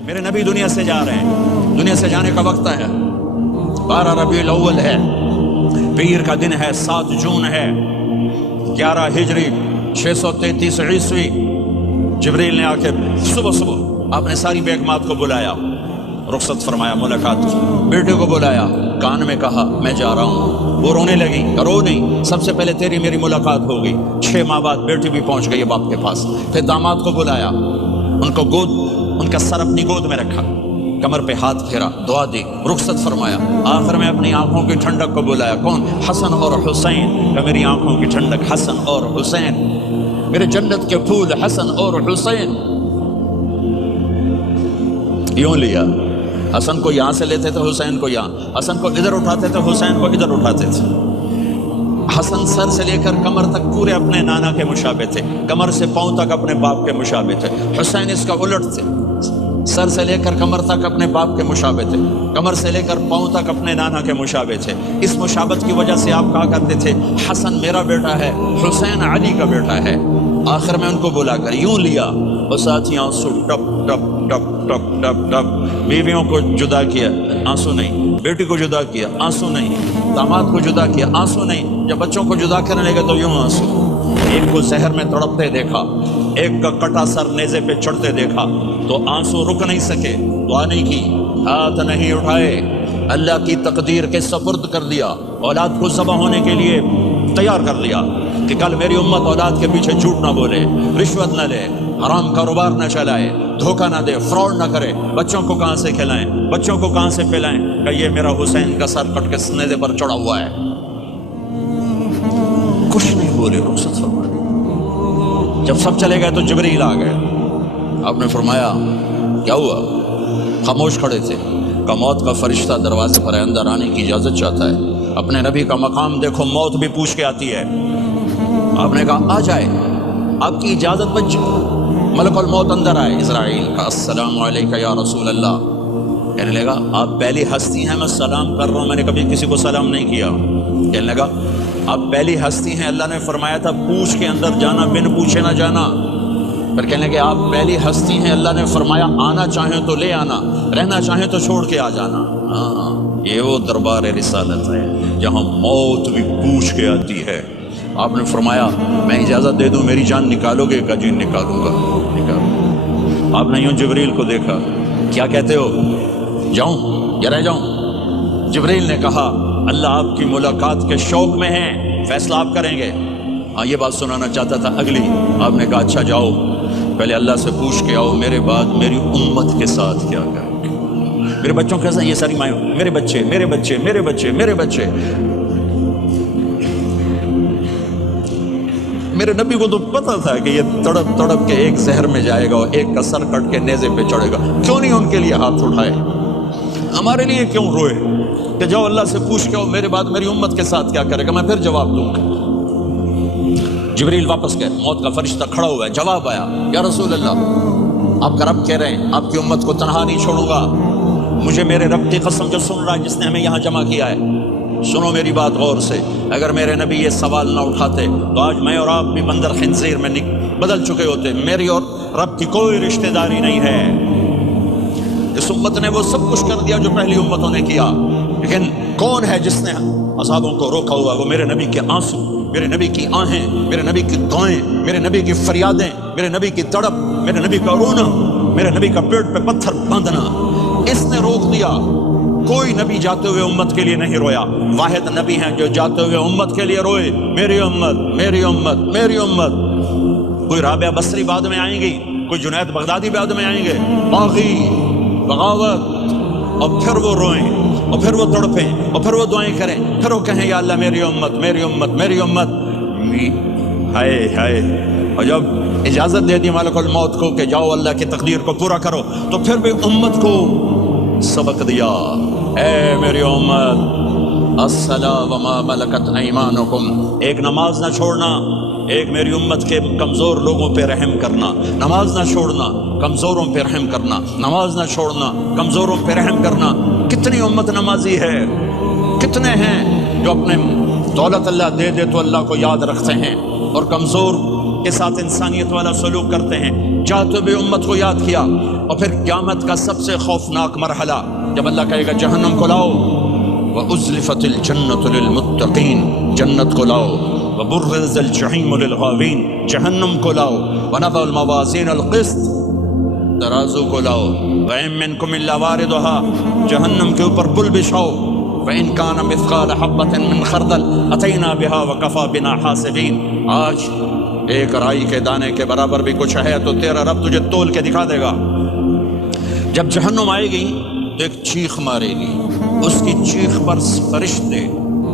میرے نبی دنیا سے جا رہے ہیں، دنیا سے جانے کا وقت ہے، 12 ربیع الاول ہے، پیر کا دن ہے، 7 جون ہے، 11 ہجری 633 عیسوی۔ جبریل نے آ کے صبح صبح آپ نے ساری بیگمات کو بلایا، رخصت فرمایا، ملاقات کی، بیٹے کو بلایا، کان میں کہا میں جا رہا ہوں۔ وہ رونے لگی، رو نہیں، سب سے پہلے تیری میری ملاقات ہو گئی۔ 6 ماہ بعد بیٹی بھی پہنچ گئی باپ کے پاس۔ پھر داماد کو بلایا، ان کو ان کا سر اپنی گود میں رکھا، کمر پہ ہاتھ پھیرا، دعا دی، رخصت فرمایا۔ آخر میں اپنی آنکھوں کی ٹھنڈک کو بلایا، کون؟ حسن اور حسین، کہ میری آنکھوں کی ٹھنڈک حسن اور حسین، میرے جنت کے پھول حسن اور حسین۔ یوں لیا، حسن کو یہاں سے لیتے تھے، حسین کو یہاں، حسن کو ادھر اٹھاتے تھے، حسین کو ادھر اٹھاتے تھے۔ حسن سر سے لے کر کمر تک پورے اپنے نانا کے مشابہ تھے، کمر سے پاؤں تک اپنے باپ کے مشابہ تھے۔ حسین اس کا الٹ تھے، سر سے لے کر کمر تک اپنے باپ کے مشابہ تھے، کمر سے لے کر پاؤں تک اپنے نانا کے مشابہ تھے۔ اس مشابہت کی وجہ سے آپ کہا کرتے تھے حسن میرا بیٹا ہے، حسین علی کا بیٹا ہے۔ آخر میں ان کو بلا کر یوں لیا، اور ساتھ ہی آنسو ٹپ ٹپ ٹپ ٹپ ٹپ ٹپ۔ بیویوں کو جدا کیا، آنسو نہیں، بیٹی کو جدا کیا، آنسو نہیں، داماد کو جدا کیا، آنسو نہیں، جب بچوں کو جدا کرنے لگے تو یوں آنسو۔ ایک کو زہر میں تڑپتے دیکھا، ایک کا کٹا سر نیزے پہ چڑھتے دیکھا تو آنسو رک نہیں سکے، دعا نہیں کی، ہاتھ نہیں اٹھائے، اللہ کی تقدیر کے سپرد کر دیا، اولاد کو ذبح ہونے کے لیے تیار کر لیا کہ کل میری امت اولاد کے پیچھے جھوٹ نہ بولے، رشوت نہ لے، حرام کاروبار نہ چلائے، دھوکہ نہ دے، فراڈ نہ کرے، بچوں کو کہاں سے کھلائیں، بچوں کو کہاں سے پلائیں، کہ یہ میرا حسین کا سر کٹ کے نیزے پر چڑھا ہوا ہے۔ کچھ نہیں بولے، رخصت فرمائی۔ جب سب چلے گئے تو جبریل آ گئے، آپ نے فرمایا کیا ہوا؟ خاموش کھڑے تھے، کہ موت کا فرشتہ دروازے پر اندر آنے کی اجازت چاہتا ہے۔ اپنے نبی کا مقام دیکھو، موت بھی پوچھ کے آتی ہے۔ آپ نے کہا آ جائے، آپ کی اجازت بچ چکی۔ ملک الموت اندر آئے، اسرائیل کا السلام علیکہ یا رسول اللہ، کہنے لگا آپ پہلی ہستی ہیں، میں سلام کر رہا ہوں، میں نے کبھی کسی کو سلام نہیں کیا۔ کہنے لگا آپ پہلی ہستی ہیں، اللہ نے فرمایا تھا پوچھ کے اندر جانا، بن پوچھے نہ جانا۔ پھر کہنے لگے آپ پہلی ہستی ہیں، اللہ نے فرمایا آنا چاہیں تو لے آنا، رہنا چاہیں تو چھوڑ کے آ جانا۔ ہاں، یہ وہ دربار رسالت ہے جہاں موت بھی پوچھ کے آتی ہے۔ آپ نے فرمایا میں اجازت دے دوں میری جان نکالو گے؟ کہ جی نکالوں گا، نکالوں۔ آپ نے یوں جبریل کو دیکھا، کیا کہتے ہو، جاؤں یا رہ جاؤں؟ جبریل نے کہا اللہ آپ کی ملاقات کے شوق میں ہیں، فیصلہ آپ کریں گے۔ ہاں یہ بات سنانا چاہتا تھا اگلی۔ آپ نے کہا اچھا جاؤ، پہلے اللہ سے پوچھ کے آؤ میرے بعد میری امت کے ساتھ کیا کریں گے، میرے بچوں کے ساتھ۔ یہ ساری مائیں، میرے بچے میرے بچے میرے بچے میرے بچے۔ میرے نبی کو تو پتا تھا کہ یہ تڑپ تڑپ کے ایک زہر میں جائے گا اور ایک کا سر کٹ کے نیزے پہ چڑھے گا، کیوں نہیں ان کے لیے ہاتھ اٹھائے؟ ہمارے لیے کیوں روئے کہ جاؤ اللہ سے پوچھ کے آؤ میرے بعد میری امت کے ساتھ کیا کرے گا، میں پھر جواب دوں گا۔ جبریل واپس گئے، موت کا فرشتہ کھڑا ہوا ہے، جواب آیا یا رسول اللہ آپ کا رب کہہ رہے ہیں آپ کی امت کو تنہا نہیں چھوڑوں گا۔ مجھے میرے رب کی قسم جو سن رہا ہے جس نے ہمیں یہاں جمع کیا ہے، سنو میری بات غور سے، اگر میرے نبی یہ سوال نہ اٹھاتے تو آج میں اور آپ بھی بندر خنزیر میں بدل چکے ہوتے۔ میری اور رب کی کوئی رشتہ داری نہیں ہے۔ اس امت نے وہ سب کچھ کر دیا جو پہلی امتوں نے کیا، لیکن کون ہے جس نے اصحابوں کو روکا ہوا؟ وہ میرے نبی کے آنسو، میرے نبی کی آہیں، میرے نبی کی دعائیں، میرے نبی کی فریادیں، میرے نبی کی تڑپ، میرے نبی کا رونا، میرے نبی کا پیٹ پہ پتھر باندھنا، اس نے روک دیا۔ کوئی نبی جاتے ہوئے امت کے لیے نہیں رویا، واحد نبی ہیں جو جاتے ہوئے امت کے لیے روئے، میری امت میری امت میری امت۔ کوئی رابعہ بصری بعد میں آئیں گی، کوئی جنید بغدادی بعد میں آئیں گے، باغی، بغاوت، اور پھر وہ روئیں اور پھر وہ تڑپیں اور پھر وہ دعائیں کریں، پھر وہ کہیں یا اللہ میری امت میری امت میری امت۔ ہائے ہائے، اور جب اجازت دے دی ملک الموت کو کہ جاؤ اللہ کی تقدیر کو پورا کرو، تو پھر بھی امت کو سبق دیا، اے میری امت الصلاۃ وما ملکت ایمانکم، ایک نماز نہ چھوڑنا، ایک میری امت کے کمزور لوگوں پہ رحم کرنا، نماز نہ چھوڑنا، کمزوروں پہ رحم کرنا، نماز نہ چھوڑنا، کمزوروں پہ رحم کرنا۔ کتنی امت نمازی ہے، کتنے ہیں جو اپنے دولت اللہ دے دے تو اللہ کو یاد رکھتے ہیں، اور کمزور کے ساتھ انسانیت والا سلوک کرتے ہیں، چاہتے ہوئے امت کو یاد کیا۔ اور پھر قیامت کا سب سے خوفناک مرحلہ جب اللہ کہے گا جہنم کو لاؤ، وَأُزْلِفَتِ الْجَنَّةُ لِلْمُتَّقِينَ، جنت کو لاؤ، وَبُرِّزَ الْجَحِيمُ لِلْغَاوِينَ، جہنم کو لاؤ، وَنَضَعُ الْمَوَازِينَ الْقِسْطَ، ترازو کو لاؤ، وَإِن مِّنكُمْ إِلَّا وَارِدُهَا، جہنم کے اوپر پل بچھاؤ، وَإِن كَانَ مِثْقَالَ حَبَّةٍ مِّن خَرْدَلٍ أَتَيْنَا بِهَا وَكَفَىٰ بِنَا حَاسِبِينَ۔ آج ایک رائی کے دانے کے برابر بھی کچھ ہے تو تیرا رب تجھے تول کے دکھا دے گا۔ جب جہنم آئے گی تو ایک چیخ مارے گی، اس کی چیخ پر فرشتے،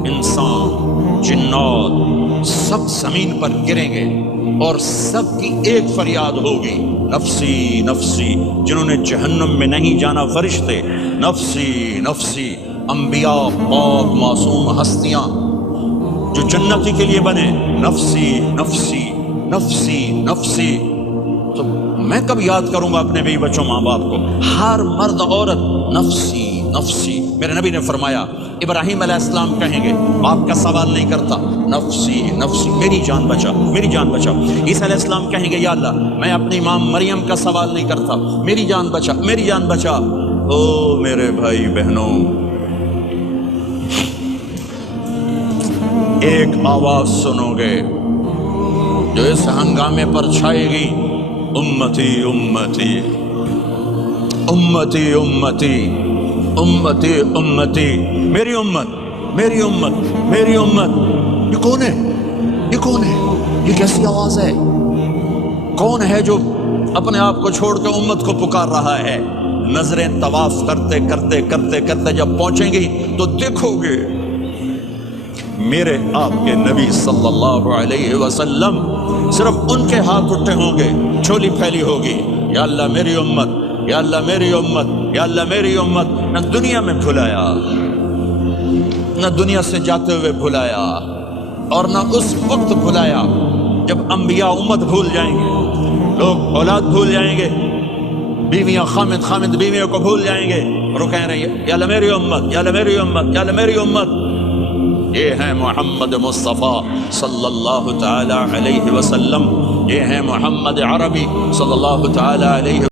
انسان، جنات سب زمین پر گریں گے اور سب کی ایک فریاد ہوگی، نفسی نفسی۔ جنہوں نے جہنم میں نہیں جانا فرشتے، نفسی نفسی۔ انبیاء، پاک معصوم ہستیاں جو جنتی کے لیے بنے، نفسی نفسی نفسی نفسی۔ تو میں کب یاد کروں گا اپنے بیوی بچوں ماں باپ کو؟ ہر مرد عورت نفسی نفسی۔ میرے نبی نے فرمایا ابراہیم علیہ السلام کہیں گے باپ کا سوال نہیں کرتا، نفسی نفسی، میری جان بچا، میری جان بچا۔ عیسیٰ علیہ السلام کہیں گے یا اللہ میں اپنی ماں مریم کا سوال نہیں کرتا، میری جان بچا، میری جان بچا۔ او میرے بھائی بہنوں، ایک آواز سنو گے جو اس ہنگامے پر چھائے گی، امتی امتی امتی امتی امتی امتی، میری امت میری امت میری امت۔ یہ کون ہے؟ یہ کون ہے؟ یہ کیسی آواز ہے؟ کون ہے جو اپنے آپ کو چھوڑ کے امت کو پکار رہا ہے؟ نظریں طواف کرتے کرتے کرتے کرتے جب پہنچیں گی تو دیکھو گے میرے آپ کے نبی صلی اللہ علیہ وسلم، صرف ان کے ہاتھ اٹھے ہوں گے، جھولی پھیلی ہوگی، یا اللہ میری امت، یا اللہ میری امت، یا اللہ میری امت۔ نہ دنیا میں بھلایا، نہ دنیا سے جاتے ہوئے بھلایا، اور نہ اس وقت بھلایا جب انبیاء امت بھول جائیں گے، لوگ اولاد بھول جائیں گے، بیویاں خامد خامد بیویوں کو بھول جائیں گے، اور وہ کہہ رہے ہیں یا اللہ میری امت، یا اللہ میری امت، یا اللہ میری امت۔ یہ ہیں محمد مصطفیٰ صلی اللہ تعالی علیہ وسلم، یہ ہیں محمد عربی صلی اللہ تعالی علیہ